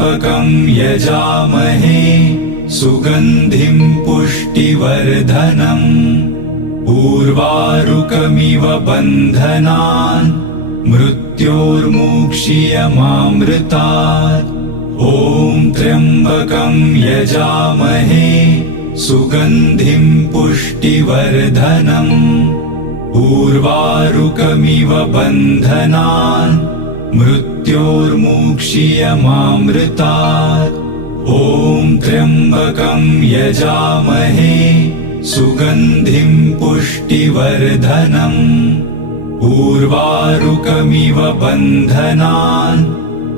त्र्यम्बकं यजामहे सुगन्धिं पुष्टिवर्धनम् उर्वारुकमिव बन्धनान् मृत्योर्मुक्षीयमामृतात्। ॐ त्र्यम्बकं यजामहे सुगन्धिं पुष्टिवर्धनम् उर्वारुकमिव बन्धनान् मृत्योर्मुक्षीयमामृतात्। ॐ त्र्यम्बकं यजामहे सुगन्धिं पुष्टिवर्धनम् उर्वारुकमिव बन्धनान्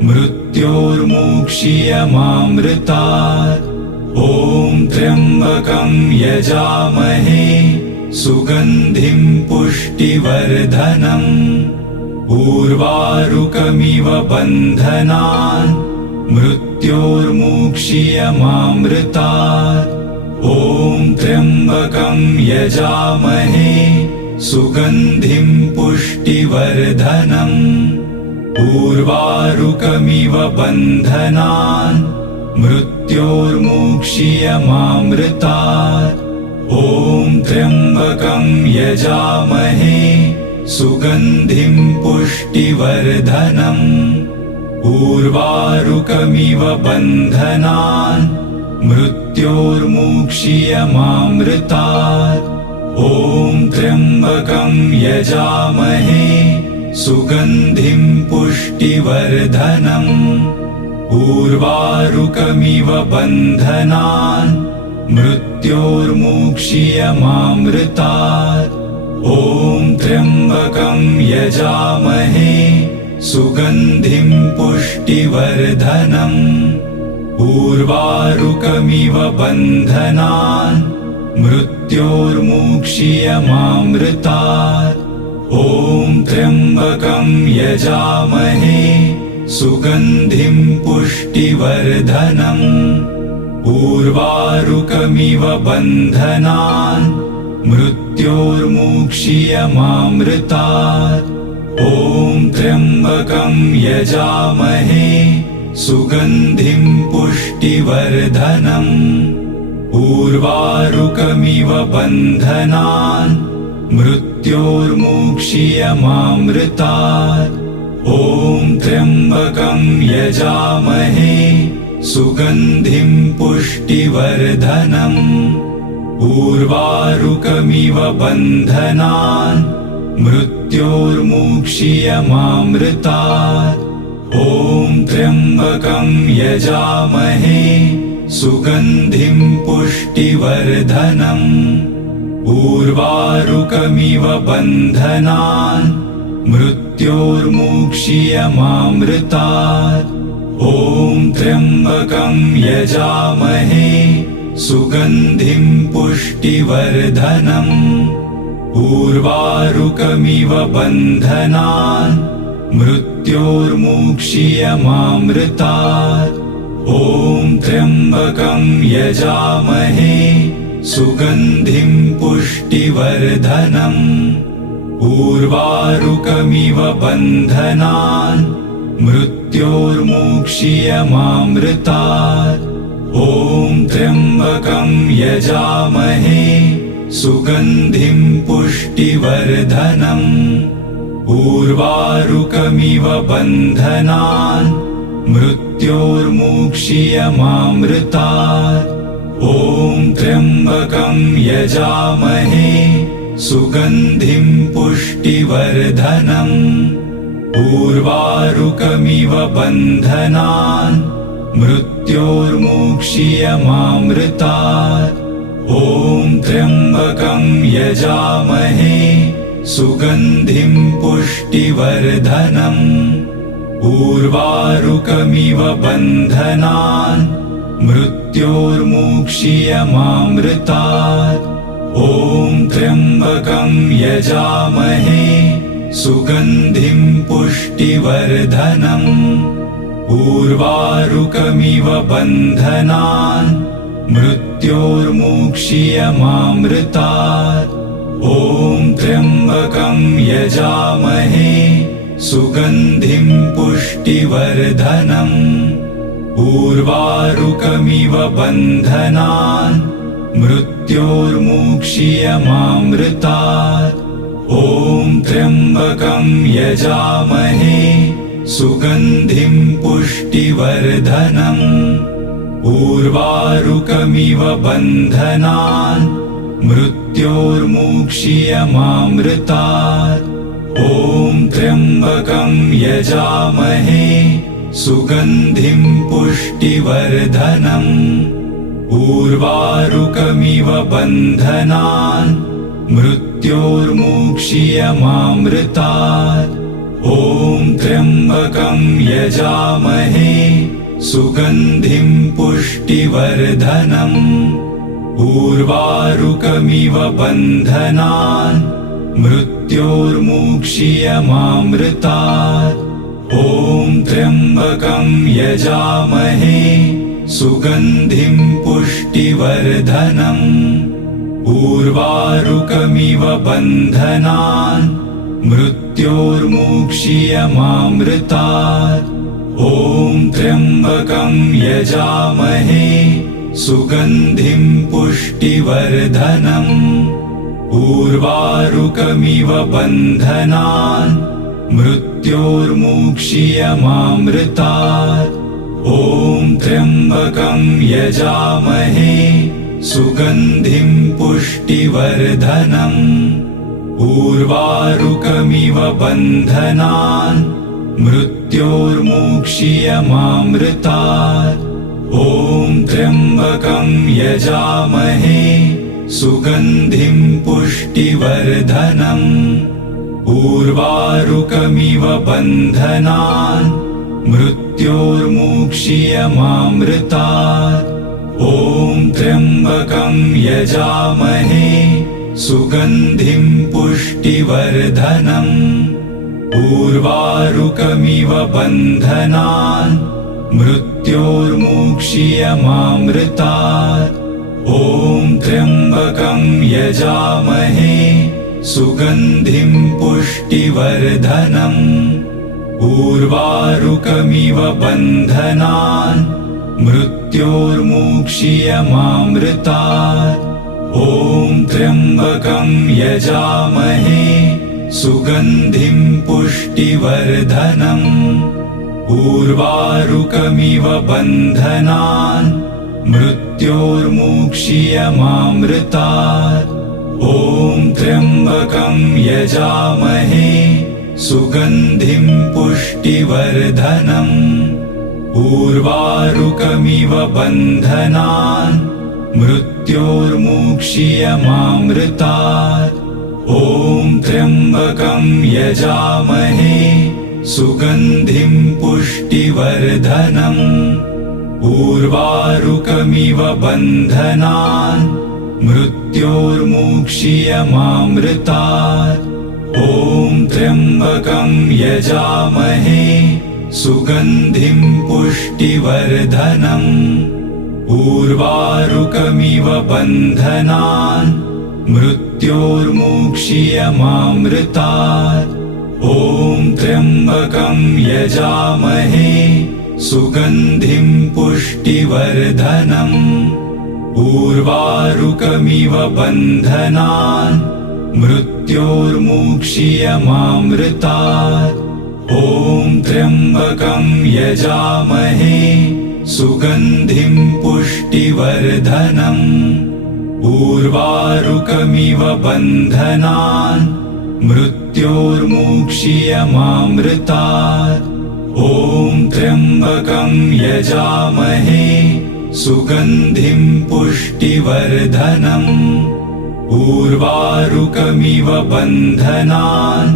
मृत्योर्मुक्षीयमामृतात्। ॐ त्र्यम्बकं यजामहे सुगन्धिं पुष्टिवर्धनम् उर्वारुकमिव बन्धनान् मृत्योर्मुक्षीयमामृतात्। ॐ त्र्यम्बकं यजामहे सुगन्धिं पुष्टिवर्धनम् उर्वारुकमिव बन्धनान् मृत्योर्मुक्षीयमामृतात्। ॐ त्र्यम्बकं यजामहे सुगन्धिं पुष्टिवर्धनम् उर्वारुकमिव बन्धनान् मृत्योर्मुक्षीयमामृतात्। ॐ त्र्यम्बकं यजामहे सुगन्धिं पुष्टिवर्धनम् उर्वारुकमिव बन्धनान् मृत्योर्मुक्षीयमामृतात्। ॐ त्र्यम्बकं यजामहे सुगन्धिं पुष्टिवर्धनम् उर्वारुकमिव बन्धनान् मृत्योर्मुक्षीयमामृतात्। ॐ त्र्यम्बकं यजामहे सुगन्धिं पुष्टिवर्धनम् उर्वारुकमिव बन्धनान् मृत्योर्मुक्षीयमामृतात्। ॐ त्र्यम्बकं यजामहे सुगन्धिं पुष्टिवर्धनम् उर्वारुकमिव बन्धनान् मृत्योर्मुक्षीयमामृतात्। ॐ त्र्यम्बकं यजामहे सुगन्धिं पुष्टिवर्धनम् उर्वारुकमिव बन्धनान् मृत्योर्मुक्षीयमामृतात्। ॐ त्र्यम्बकं यजामहे सुगन्धिं पुष्टिवर्धनम् उर्वारुकमिव बन्धनान् मृत्योर्मुक्षीयमामृतात्। ॐ त्र्यम्बकं यजामहे सुगन्धिं पुष्टिवर्धनम् उर्वारुकमिव बन्धनान् मृत्योर्मुक्षीयमामृतात्। ॐ त्र्यम्बकं यजामहे सुगन्धिं पुष्टिवर्धनम् उर्वारुकमिव बन्धनान् मृत्योर्मुक्षीयमामृतात्। ॐ त्र्यम्बकं यजामहे सुगन्धिं पुष्टिवर्धनम् उर्वारुकमिव बन्धनान् मृत्योर्मुक्षीयमामृतात्। ॐ त्र्यम्बकं यजामहे सुगन्धिं पुष्टिवर्धनम् उर्वारुकमिव बन्धनान् मृत्योर्मुक्षीयमामृतात्। ॐ त्र्यम्बकं यजामहे सुगन्धिं पुष्टिवर्धनम् उर्वारुकमिव बन्धनान् मृत्योर्मुक्षीयमामृतात्। ॐ त्र्यम्बकं यजामहे सुगन्धिं पुष्टिवर्धनम् उर्वारुकमिव बन्धनान् मृत्योर्मुक्षीयमामृतात्। ॐ त्र्यम्बकं यजामहे सुगन्धिं पुष्टिवर्धनम् उर्वारुकमिव बन्धनान् मृत्योर्मुक्षीयमामृतात्। ॐ त्र्यम्बकं यजामहे सुगन्धिं पुष्टिवर्धनम्। उर्वारुकमिव बन्धनान् मृत्योर्मुक्षीयमामृतात्। ॐ त्र्यम्बकं यजामहे सुगन्धिं पुष्टिवर्धनम्। उर्वारुकमिव बन्धनान् मृत्योर्मुक्षीयमामृतात्। ॐ त्र्यम्बकं यजामहे सुगन्धिं पुष्टिवर्धनम्। उर्वारुकमिव बन्धनान् मृत्योर्मुक्षीयमामृतात्। ॐ त्र्यम्बकं यजामहे सुगन्धिं पुष्टिवर्धनम्। उर्वारुकमिव बन्धनान् मृत्योर्मुक्षीयमामृतात्। ॐ त्र्यम्बकं यजामहे सुगन्धिं पुष्टिवर्धनम्। उर्वारुकमिव बन्धनान् मृत्योर्मुक्षीयमामृतात्। ॐ त्र्यम्बकं यजामहे सुगन्धिं पुष्टिवर्धनम्। उर्वारुकमिव बन्धनान् मृत्योर्मुक्षीयमामृतात्। ॐ त्र्यम्बकं यजामहे सुगन्धिं पुष्टिवर्धनम्। उर्वारुकमिव बन्धनान् मृत्योर्मुक्षीयमामृतात्। ॐ त्र्यम्बकं यजामहे सुगन्धिं पुष्टिवर्धनम्। उर्वारुकमिव बन्धनान् मृत्योर्मुक्षीयमामृतात्। ॐ त्र्यम्बकं यजामहे सुगन्धिं पुष्टिवर्धनम्। उर्वारुकमिव बन्धनान् मृत्योर्मुक्षीयमामृतात्। ॐ त्र्यम्बकं यजामहे सुगन्धिं पुष्टिवर्धनम्। उर्वारुकमिव बन्धनान् मृत्योर्मुक्षीयमामृतात्। ॐ त्र्यम्बकं यजामहे सुगन्धिं पुष्टिवर्धनम्। उर्वारुकमिव बन्धनान् मृत्योर्मुक्षीयमामृतात्। ॐ त्र्यम्बकं यजामहे सुगन्धिं पुष्टिवर्धनम्। उर्वारुकमिव बन्धनान् मृत्योर्मुक्षीयमामृतात्। ॐ त्र्यम्बकं यजामहे सुगन्धिं पुष्टिवर्धनम्। उर्वारुकमिव बन्धनान् मृत्योर्मुक्षीयमामृतात्। ॐ त्र्यम्बकं यजामहे सुगन्धिं पुष्टिवर्धनम्। उर्वारुकमिव बन्धनान् मृत्योर्मुक्षीयमामृतात्। ॐ त्र्यम्बकं यजामहे सुगन्धिं पुष्टिवर्धनम्। उर्वारुकमिव बन्धनान् मृत्योर्मुक्षीयमामृतात्। ॐ त्र्यम्बकं यजामहे सुगन्धिं पुष्टिवर्धनम्। उर्वारुकमिव बन्धनान्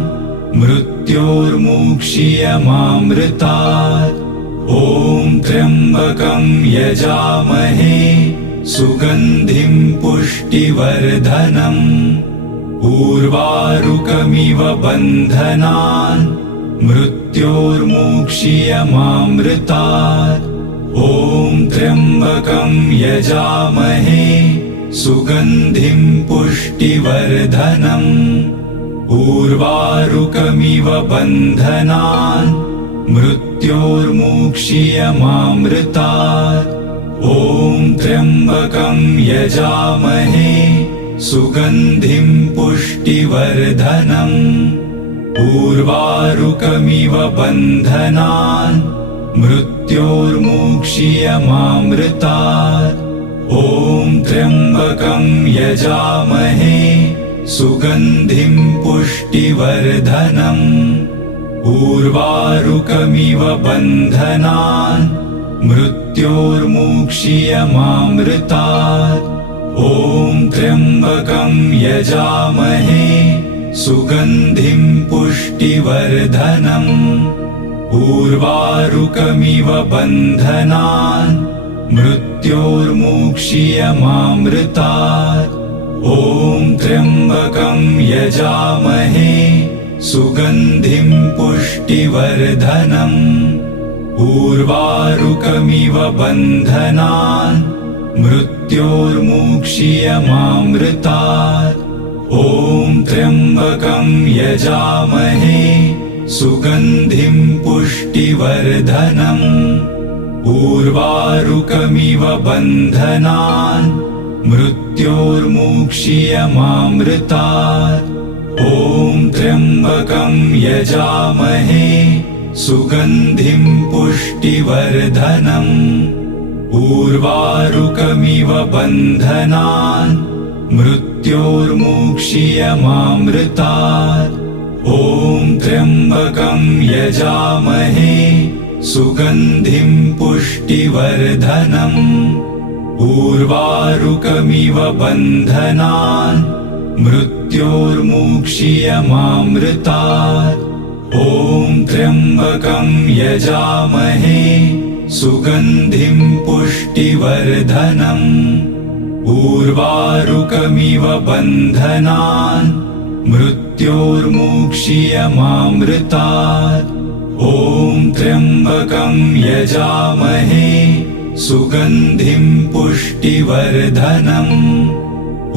मृत्योर्मुक्षीयमामृतात्। ॐ त्र्यम्बकं यजामहे सुगन्धिं पुष्टिवर्धनम्। उर्वारुकमिव बन्धनान् मृत्योर्मुक्षीयमामृतात्। ॐ त्र्यम्बकं यजामहे सुगन्धिं पुष्टिवर्धनम्। उर्वारुकमिव बन्धनान् मृत्योर्मुक्षीयमामृतात्। ॐ त्र्यम्बकं यजामहे सुगन्धिं पुष्टिवर्धनम्। उर्वारुकमिव बन्धनान् मृत्योर्मुक्षीयमामृतात्। ॐ त्र्यम्बकं यजामहे सुगन्धिं पुष्टिवर्धनम्। उर्वारुकमिव बन्धनान् मृत्योर्मुक्षीयमामृतात्। ॐ त्र्यम्बकं यजामहे सुगन्धिं पुष्टिवर्धनम्। उर्वारुकमिव बन्धनान् मृत्योर्मुक्षीयमामृतात्। ॐ त्र्यम्बकं यजामहे सुगन्धिं पुष्टिवर्धनम्। उर्वारुकमिव बन्धनान् मृत्योर्मुक्षीयमामृतात्। ॐ त्र्यम्बकं यजामहे सुगन्धिं पुष्टिवर्धनम्। उर्वारुकमिव बन्धनान् मृत्योर्मुक्षीयमामृतात्। ॐ त्र्यम्बकं यजामहे सुगन्धिं पुष्टिवर्धनम्। उर्वारुकमिव बन्धनान् मृत्योर्मुक्षीयमामृतात्। ॐ त्र्यम्बकं यजामहे सुगन्धिं पुष्टिवर्धनम्। उर्वारुकमिव बन्धनान् मृत्योर्मुक्षीयमामृतात्। ॐ त्र्यम्बकं यजामहे सुगन्धिं पुष्टिवर्धनम्। उर्वारुकमिव बन्धनान् मृत्योर्मुक्षीयमामृतात्। ॐ त्र्यम्बकं यजामहे सुगन्धिं पुष्टिवर्धनम्।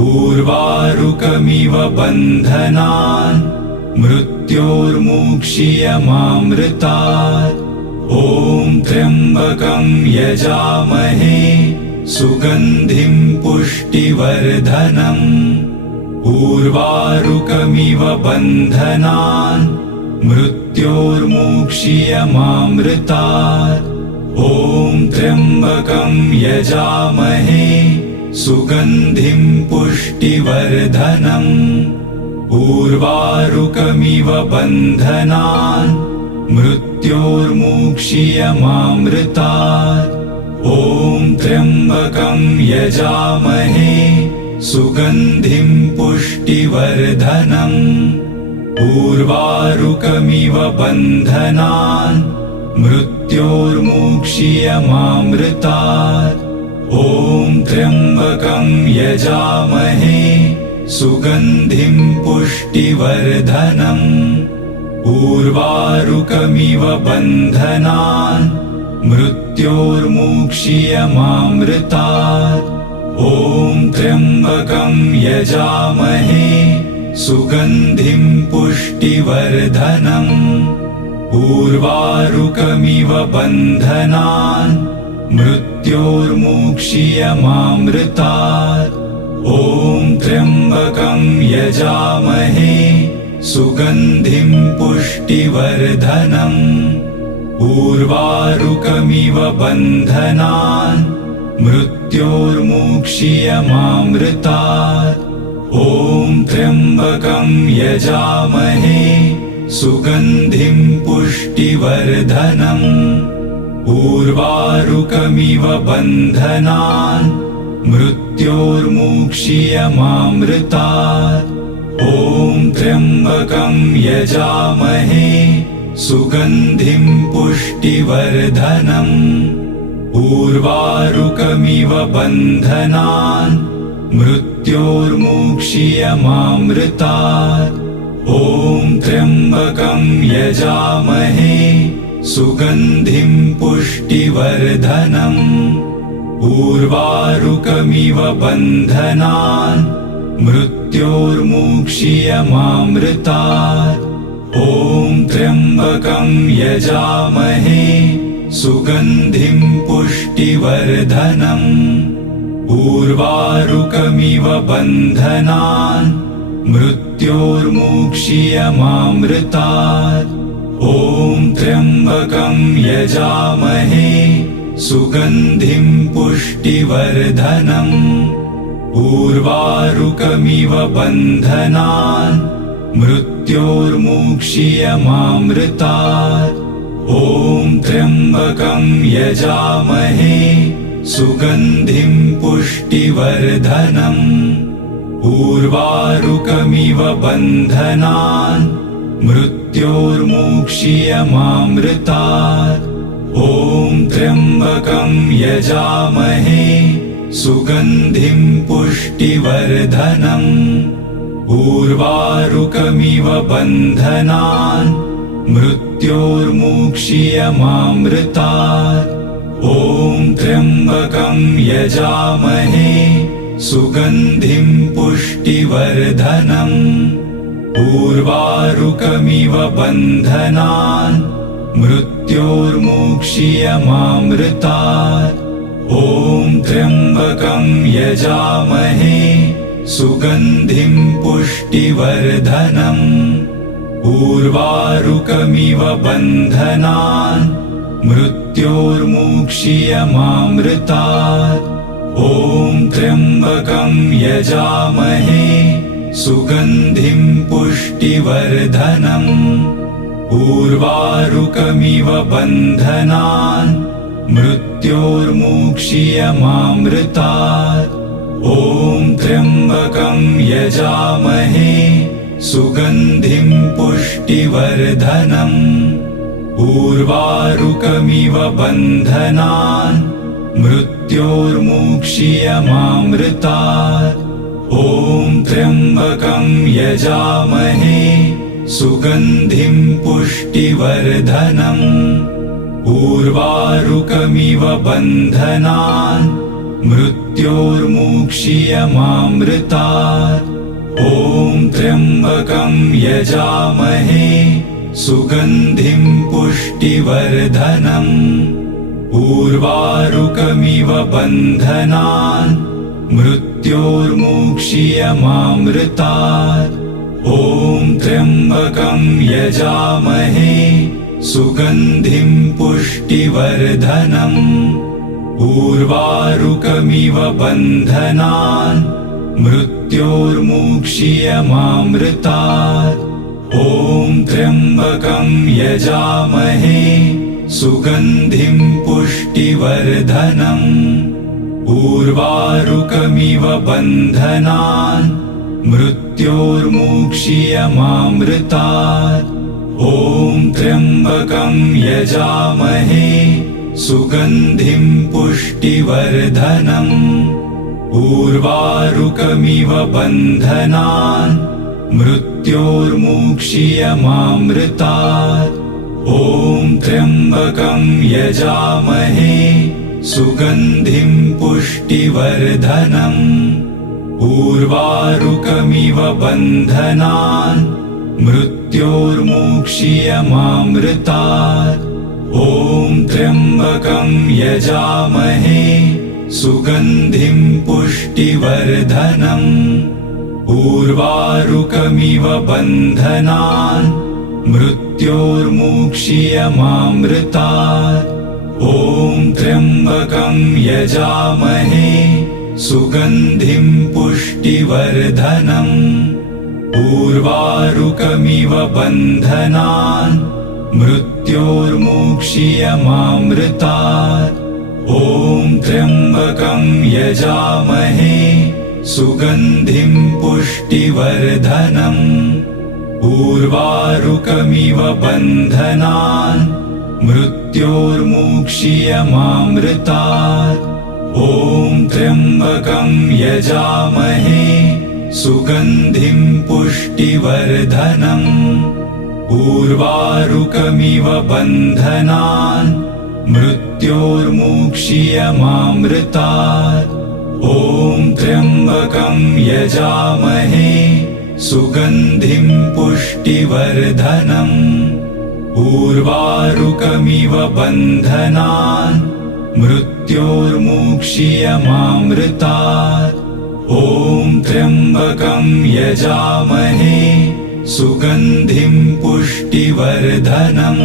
उर्वारुकमिव बन्धनान् मृत्योर्मुक्षीयमामृतात्। ॐ त्र्यम्बकं यजामहे सुगन्धिं पुष्टिवर्धनम्। उर्वारुकमिव बन्धनान् मृत्योर्मुक्षीयमामृतात्। ॐ त्र्यम्बकं यजामहे सुगन्धिं पुष्टिवर्धनम्। उर्वारुकमिव बन्धनान् मृत्योर्मुक्षीयमामृतात्। ॐ त्र्यम्बकं यजामहे सुगन्धिं पुष्टिवर्धनम्। उर्वारुकमिव बन्धनान् मृत्योर्मुक्षीयमामृतात्। ॐ त्र्यम्बकं यजामहे सुगन्धिं पुष्टिवर्धनम्। उर्वारुकमिव बन्धनान् मृत्योर्मुक्षीयमामृतात्। ॐ त्र्यम्बकं यजामहे सुगन्धिं पुष्टिवर्धनम्। उर्वारुकमिव बन्धनान् मृत्योर्मुक्षीयमामृतात्। ॐ त्र्यम्बकं यजामहे सुगन्धिं पुष्टिवर्धनम्। उर्वारुकमिव बन्धनान् मृत्योर्मुक्षीयमामृतात्। ॐ त्र्यम्बकं यजामहे सुगन्धिं पुष्टिवर्धनम्। उर्वारुकमिव बन्धनान् मृत्योर्मुक्षीयमामृतात्। ॐ त्र्यम्बकं यजामहे सुगन्धिं पुष्टिवर्धनम्। उर्वारुकमिव बन्धनान् मृत्योर्मुक्षीयमामृतात्। ॐ त्र्यम्बकं यजामहे सुगन्धिं पुष्टिवर्धनम्। उर्वारुकमिव बन्धनान् मृत्योर्मुक्षीयमामृतात्। ॐ त्र्यम्बकं यजामहे सुगन्धिं पुष्टिवर्धनम् उर्वारुकमिव बन्धनान् मृत्योर्मुक्षीयमामृतात् ॐ त्र्यम्बकं यजामहे सुगन्धिं पुष्टिवर्धनम् उर्वारुकमिव बन्धनान् मृत्योर्मुक्षीयमामृतात् ॐ त्र्यम्बकं यजामहे सुगन्धिं पुष्टिवर्धनम् उर्वारुकमिव बन्धनान् मृत्योर्मुक्षीयमामृतात् ॐ त्र्यम्बकं यजामहे सुगन्धिं पुष्टिवर्धनम् उर्वारुकमिव बन्धनान् मृत्योर्मुक्षीयमामृतात् ॐ त्र्यम्बकं यजामहे सुगन्धिं पुष्टिवर्धनम् उर्वारुकमिव बन्धनान् मृत्योर्मुक्षीयमामृतात् ॐ त्र्यम्बकं यजामहे सुगन्धिं पुष्टिवर्धनम् उर्वारुकमिव बन्धनान् मृत्योर्मुक्षीयमामृतात् ॐ त्र्यम्बकं यजामहे सुगन्धिं पुष्टिवर्धनम् उर्वारुकमिव बन्धनान् मृत्योर्मुक्षीयमामृतात् ॐ त्र्यम्बकं यजामहे सुगन्धिं पुष्टिवर्धनम् उर्वारुकमिव बन्धनान् मृत्योर्मुक्षीयमामृतात् ॐ त्र्यम्बकं यजामहे सुगन्धिं पुष्टिवर्धनम् उर्वारुकमिव बन्धनान् मृत्योर्मुक्षीयमामृतात् ॐ त्र्यम्बकं यजामहे सुगन्धिं पुष्टिवर्धनम् उर्वारुकमिव बन्धनान् मृत्योर्मुक्षीयमामृतात् ॐ त्र्यम्बकं यजामहे सुगन्धिं पुष्टिवर्धनम् उर्वारुकमिव बन्धनान् मृत्योर्मुक्षीयमामृतात् ॐ त्र्यम्बकं यजामहे सुगन्धिं पुष्टिवर्धनम् उर्वारुकमिव बन्धनान् मृत्योर्मुक्षीयमामृतात् ॐ त्र्यम्बकं यजामहे सुगन्धिं पुष्टिवर्धनम् उर्वारुकमिव बन्धनान् मृत्योर्मुक्षीयमामृतात् ॐ त्र्यम्बकं यजामहे सुगन्धिं पुष्टिवर्धनम् उर्वारुकमिव बन्धनान् मृत्योर्मुक्षीयमामृतात् ॐ त्र्यम्बकं यजामहे सुगन्धिं पुष्टिवर्धनम् उर्वारुकमिव बन्धनान् मृत्योर्मुक्षीयमामृतात् ॐ त्र्यम्बकं यजामहे सुगन्धिं पुष्टिवर्धनम् उर्वारुकमिव बन्धनान् मृत्योर्मुक्षीयमामृतात् ॐ त्र्यम्बकं यजामहे सुगन्धिं पुष्टिवर्धनम् उर्वारुकमिव बन्धनान् मृत्योर्मुक्षीयमामृतात् ॐ त्र्यम्बकं यजामहे सुगन्धिं पुष्टिवर्धनम् उर्वारुकमिव बन्धनान् मृत्योर्मुक्षीयमामृतात् ॐ त्र्यम्बकं यजामहे सुगन्धिं पुष्टिवर्धनम् उर्वारुकमिव बन्धनान् मृत्योर्मुक्षीयमामृतात् ॐ त्र्यम्बकं यजामहे सुगन्धिं पुष्टिवर्धनम्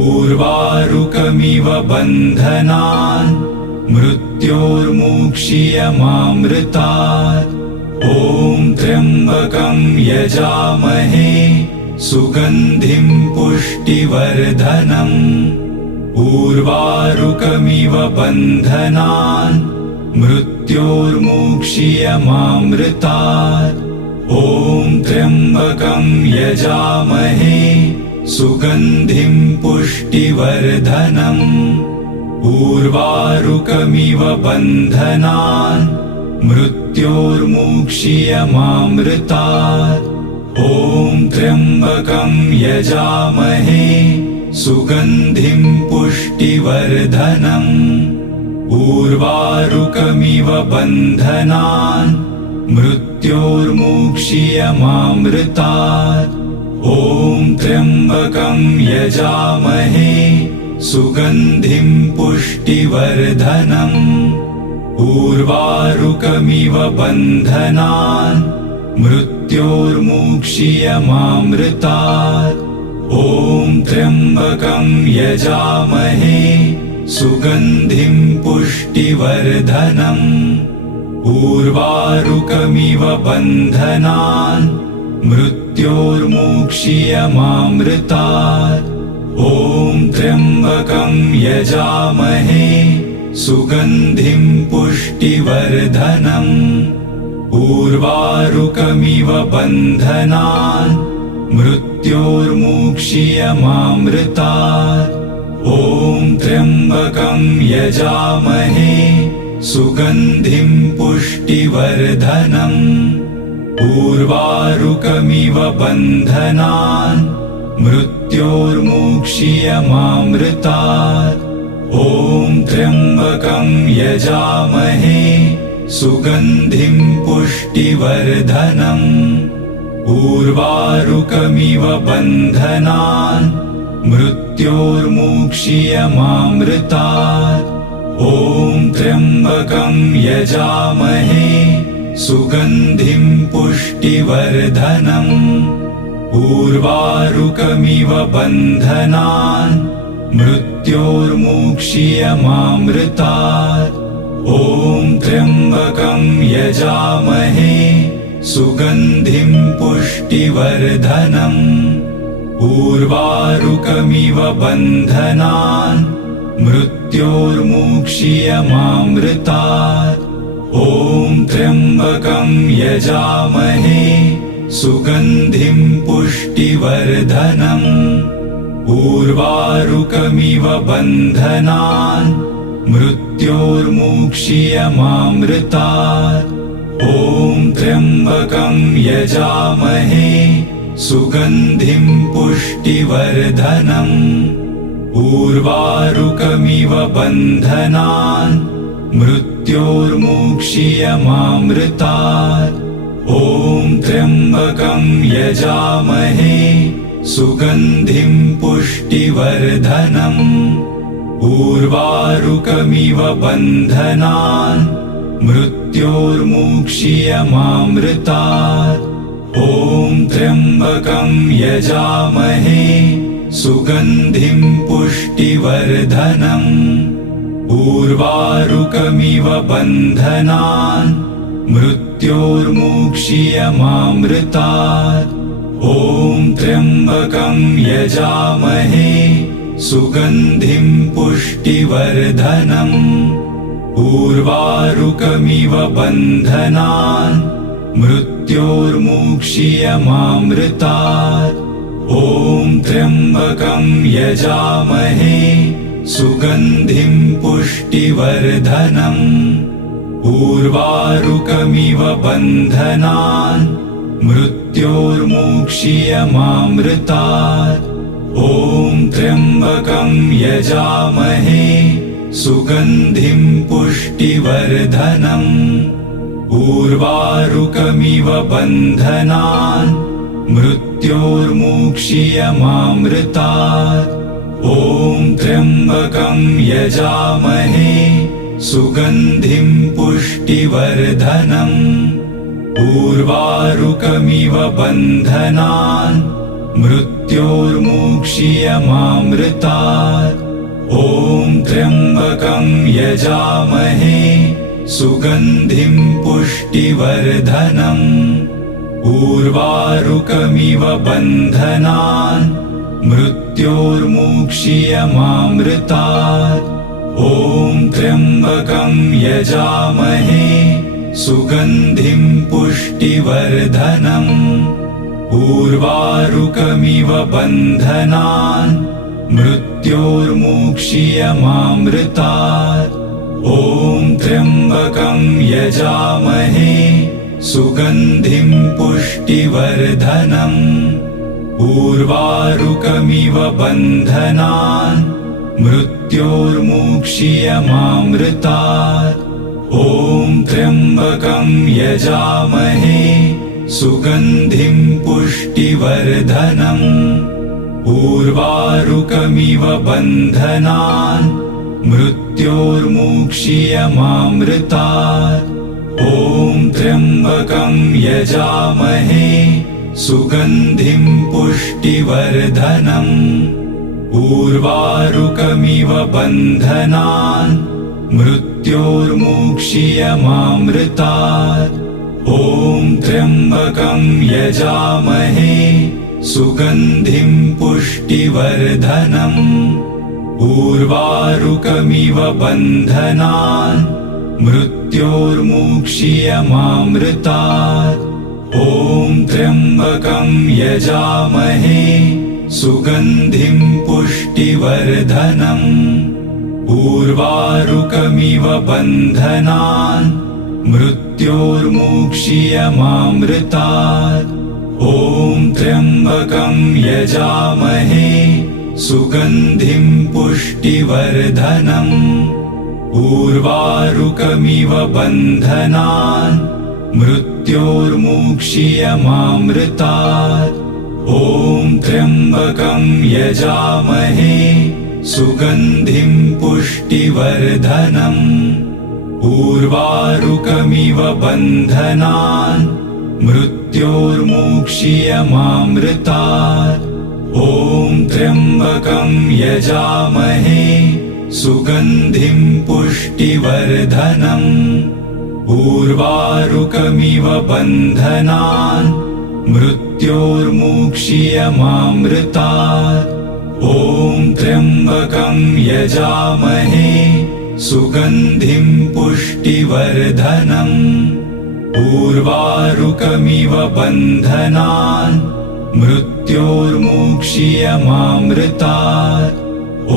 उर्वारुकमिव बन्धनान् मृत्योर्मुक्षीयमामृतात् ॐ त्र्यम्बकं यजामहे सुगन्धिं पुष्टिवर्धनम् उर्वारुकमिव बन्धनान् मृत्योर्मुक्षीयमामृतात् ॐ त्र्यम्बकं यजामहे सुगन्धिं पुष्टिवर्धनम् उर्वारुकमिव बन्धनान् मृत्योर्मुक्षीयमामृतात् ॐ त्र्यम्बकं यजामहे सुगन्धिं पुष्टिवर्धनम् उर्वारुकमिव बन्धनान् मृत्योर्मुक्षीयमामृतात् ॐ त्र्यम्बकं यजामहे सुगन्धिं पुष्टिवर्धनम् उर्वारुकमिव बन्धनान् मृत्योर्मुक्षीयमामृतात् ॐ त्र्यम्बकं यजामहे सुगन्धिं पुष्टिवर्धनम् उर्वारुकमिव बन्धनान् मृत्योर्मुक्षीयमामृतात् ॐ त्र्यम्बकं यजामहे सुगन्धिं पुष्टिवर्धनम् उर्वारुकमिव बन्धनान् मृत्योर्मुक्षीयमामृतात् ॐ त्र्यम्बकं यजामहे सुगन्धिं पुष्टिवर्धनम् उर्वारुकमिव बन्धनान् मृत्योर्मुक्षीयमामृतात् ॐ त्र्यम्बकं यजामहे सुगन्धिं पुष्टिवर्धनम् उर्वारुकमिव बन्धनान् मृत्योर्मुक्षीयमामृतात् ॐ त्र्यम्बकं यजामहे सुगन्धिं पुष्टिवर्धनम् उर्वारुकमिव बन्धनान् मृत्योर्मुक्षीयमामृतात् ॐ त्र्यम्बकं यजामहे सुगन्धिं पुष्टिवर्धनम् उर्वारुकमिव बन्धनान् मृत्योर्मुक्षीयमामृतात् ॐ त्र्यम्बकं यजामहे सुगन्धिं पुष्टिवर्धनम् उर्वारुकमिव बन्धनान् मृत्योर्मुक्षीयमामृतात् ॐ त्र्यम्बकं यजामहे सुगन्धिं पुष्टिवर्धनम् उर्वारुकमिव बन्धनान् मृत्योर्मुक्षीयमामृतात् ॐ त्र्यम्बकं यजामहे सुगन्धिं पुष्टिवर्धनम् उर्वारुकमिव बन्धनान् मृत्योर्मुक्षीयमामृतात् ॐ त्र्यम्बकं यजामहे सुगन्धिं पुष्टिवर्धनम् उर्वारुकमिव बन्धनान् मृत्योर्मुक्षीयमामृतात् ॐ त्र्यम्बकं यजामहे सुगन्धिं पुष्टिवर्धनम् उर्वारुकमिव बन्धनान् मृत्योर्मुक्षीयमामृतात् ॐ त्र्यम्बकं यजामहे सुगन्धिं पुष्टिवर्धनम् उर्वारुकमिव बन्धनान् मृत्योर्मुक्षीयमामृतात् ॐ त्र्यम्बकं यजामहे सुगन्धिं पुष्टिवर्धनम् उर्वारुकमिव बन्धनान् मृत्योर्मुक्षीयमामृतात्। ॐ त्र्यम्बकं यजामहे सुगन्धिं पुष्टिवर्धनम्। उर्वारुकमिव बन्धनान् मृत्योर्मुक्षीयमामृतात्। ॐ त्र्यम्बकं यजामहे सुगन्धिं पुष्टिवर्धनम्। उर्वारुकमिव बन्धनान् मृत्योर्मुक्षीयमामृतात्। ॐ त्र्यम्बकं यजामहे सुगन्धिं पुष्टिवर्धनम्। उर्वारुकमिव बन्धनान् मृत्योर्मुक्षीयमामृतात्। ॐ त्र्यम्बकं यजामहे सुगन्धिं पुष्टिवर्धनम्। उर्वारुकमिव बन्धनान् मृत्योर्मुक्षीयमामृतात्। ॐ त्र्यम्बकं यजामहे सुगन्धिं पुष्टिवर्धनम्। उर्वारुकमिव बन्धनान् मृत्योर्मुक्षीयमामृतात्। ॐ त्र्यम्बकं यजामहे सुगन्धिं पुष्टिवर्धनम्। उर्वारुकमिव बन्धनान् मृत्योर्मुक्षीयमामृतात्। ॐ त्र्यम्बकं यजामहे सुगन्धिं पुष्टिवर्धनम्। उर्वारुकमिव बन्धनान् मृत्योर्मुक्षीयमामृतात्। ॐ त्र्यम्बकं यजामहे सुगन्धिं पुष्टिवर्धनम्। उर्वारुकमिव बन्धनान् मृत्योर्मुक्षीयमामृतात्। ॐ त्र्यम्बकं यजामहे सुगन्धिं पुष्टिवर्धनम्। उर्वारुकमिव बन्धनान् मृत्योर्मुक्षीयमामृतात्। ॐ त्र्यम्बकं यजामहे सुगन्धिं पुष्टिवर्धनम्। उर्वारुकमिव बन्धनान् मृत्योर्मुक्षीयमामृतात्। ॐ त्र्यम्बकं यजामहे सुगन्धिं पुष्टिवर्धनम्। उर्वारुकमिव बन्धनान् मृत्योर्मुक्षीयमामृतात्। ॐ त्र्यम्बकं यजामहे सुगन्धिं पुष्टिवर्धनम्। उर्वारुकमिव बन्धनान् मृत्योर्मुक्षीयमामृतात्। ॐ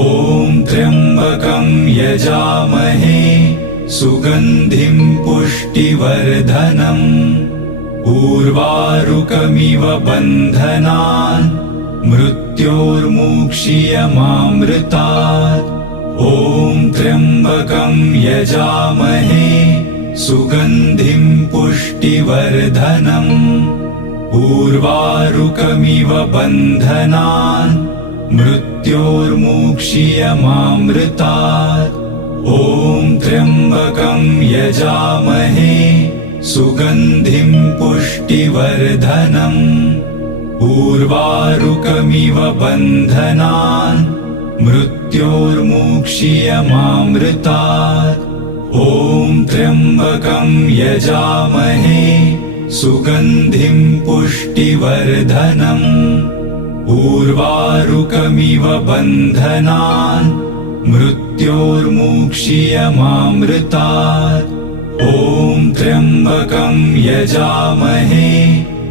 त्र्यम्बकं यजामहे सुगन्धिं पुष्टिवर्धनम्। उर्वारुकमिव बन्धनान् मृत्योर्मुक्षीयमामृतात्। ॐ त्र्यम्बकं यजामहे सुगन्धिं पुष्टिवर्धनम्। उर्वारुकमिव बन्धनान् मृत्योर्मुक्षीयमामृतात्। ॐ त्र्यम्बकं यजामहे सुगन्धिं पुष्टिवर्धनम्। उर्वारुकमिव बन्धनान् मृत्योर्मुक्षीयमामृतात्। ॐ त्र्यम्बकं यजामहे सुगन्धिं पुष्टिवर्धनम्। उर्वारुकमिव बन्धनान् मृत्योर्मुक्षीयमामृतात्। ॐ त्र्यम्बकं यजामहे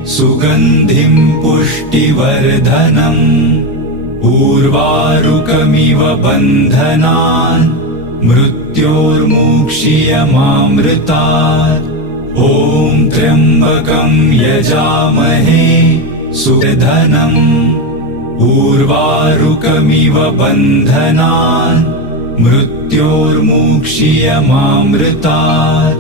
सुगन्धिं पुष्टिवर्धनम्। उर्वारुकमिव बन्धनान् मृत्योर्मुक्षीयमामृतात्। ॐ त्र्यम्बकं यजामहे सुगन्धिं उर्वारुकमिव बन्धनान् मृत्योर्मुक्षीयमामृतात्।